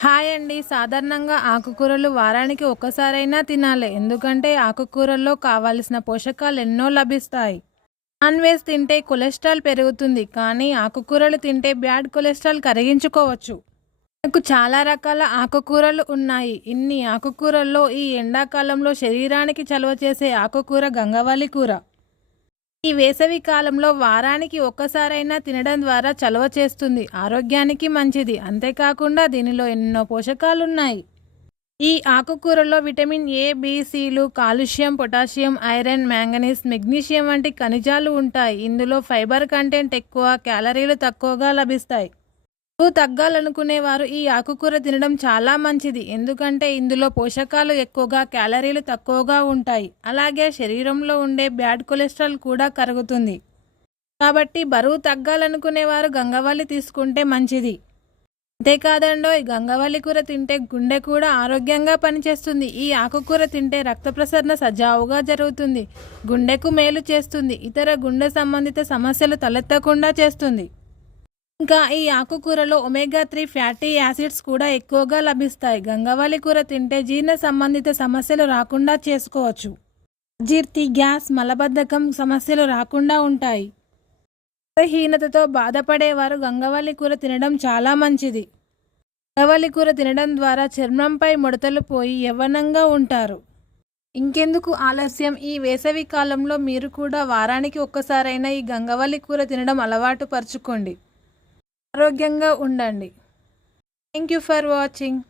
Hi అండి. సాధారణంగా ఆకుకూరలు వారానికి ఒక్కసారైనా తినాలి. ఎందుకంటే ఆకుకూరల్లో కావాల్సిన పోషకాలు ఎన్నో లభిస్తాయి. నాన్ వెజ్ తింటే కొలెస్ట్రాల్ పెరుగుతుంది. కానీ ఆకుకూరలు తింటే బ్యాడ్ కొలెస్ట్రాల్ కరిగించుకోవచ్చు. మనకు చాలా రకాల ఆకుకూరలు ఉన్నాయి. ఇన్ని ఆకుకూరల్లో ఈ ఎండాకాలంలో శరీరానికి చలువ చేసే ఆకుకూర గంగవాలి కూర. ఈ వేసవి కాలంలో వారానికి ఒక్కసారైనా తినడం ద్వారా చలవ చేస్తుంది. ఆరోగ్యానికి మంచిది. అంతేకాకుండా దీనిలో ఎన్నో పోషకాలున్నాయి. ఈ ఆకుకూరలో విటమిన్ ఏ బీసీలు కాలుష్యం పొటాషియం ఐరన్ మ్యాంగనీస్ మెగ్నీషియం వంటి ఖనిజాలు ఉంటాయి. ఇందులో ఫైబర్ కంటెంట్ ఎక్కువ క్యాలరీలు తక్కువగా లభిస్తాయి. బరువు తగ్గాలనుకునే వారు ఈ ఆకుకూర తినడం చాలా మంచిది. ఎందుకంటే ఇందులో పోషకాలు ఎక్కువగా క్యాలరీలు తక్కువగా ఉంటాయి. అలాగే శరీరంలో ఉండే బ్యాడ్ కొలెస్ట్రాల్ కూడా కరుగుతుంది. కాబట్టి బరువు తగ్గాలనుకునే వారు గంగవల్లి తీసుకుంటే మంచిది. అంతేకాదండో ఈ గంగవల్లి కూర తింటే గుండె కూడా ఆరోగ్యంగా పనిచేస్తుంది. ఈ ఆకుకూర తింటే రక్త ప్రసరణ సజావుగా జరుగుతుంది. గుండెకు మేలు చేస్తుంది. ఇతర గుండె సంబంధిత సమస్యలు తలెత్తకుండా చేస్తుంది. ఇంకా ఈ ఆకుకూరలో ఒమేగా త్రీ ఫ్యాటీ యాసిడ్స్ కూడా ఎక్కువగా లభిస్తాయి. గంగవాలి కూర తింటే జీర్ణ సంబంధిత సమస్యలు రాకుండా చేసుకోవచ్చు. అజీర్తి గ్యాస్ మలబద్ధకం సమస్యలు రాకుండా ఉంటాయి. రక్తహీనతతో బాధపడేవారు గంగవాలి కూర తినడం చాలా మంచిది. గంగవాలి కూర తినడం ద్వారా చర్మంపై ముడతలు పోయి యవ్వనంగా ఉంటారు. ఇంకెందుకు ఆలస్యం? ఈ వేసవి కాలంలో మీరు కూడా వారానికి ఒక్కసారైనా ఈ గంగవల్లి కూర తినడం అలవాటు పరుచుకోండి. ఆరోగ్యంగా ఉండండి. Thank you for watching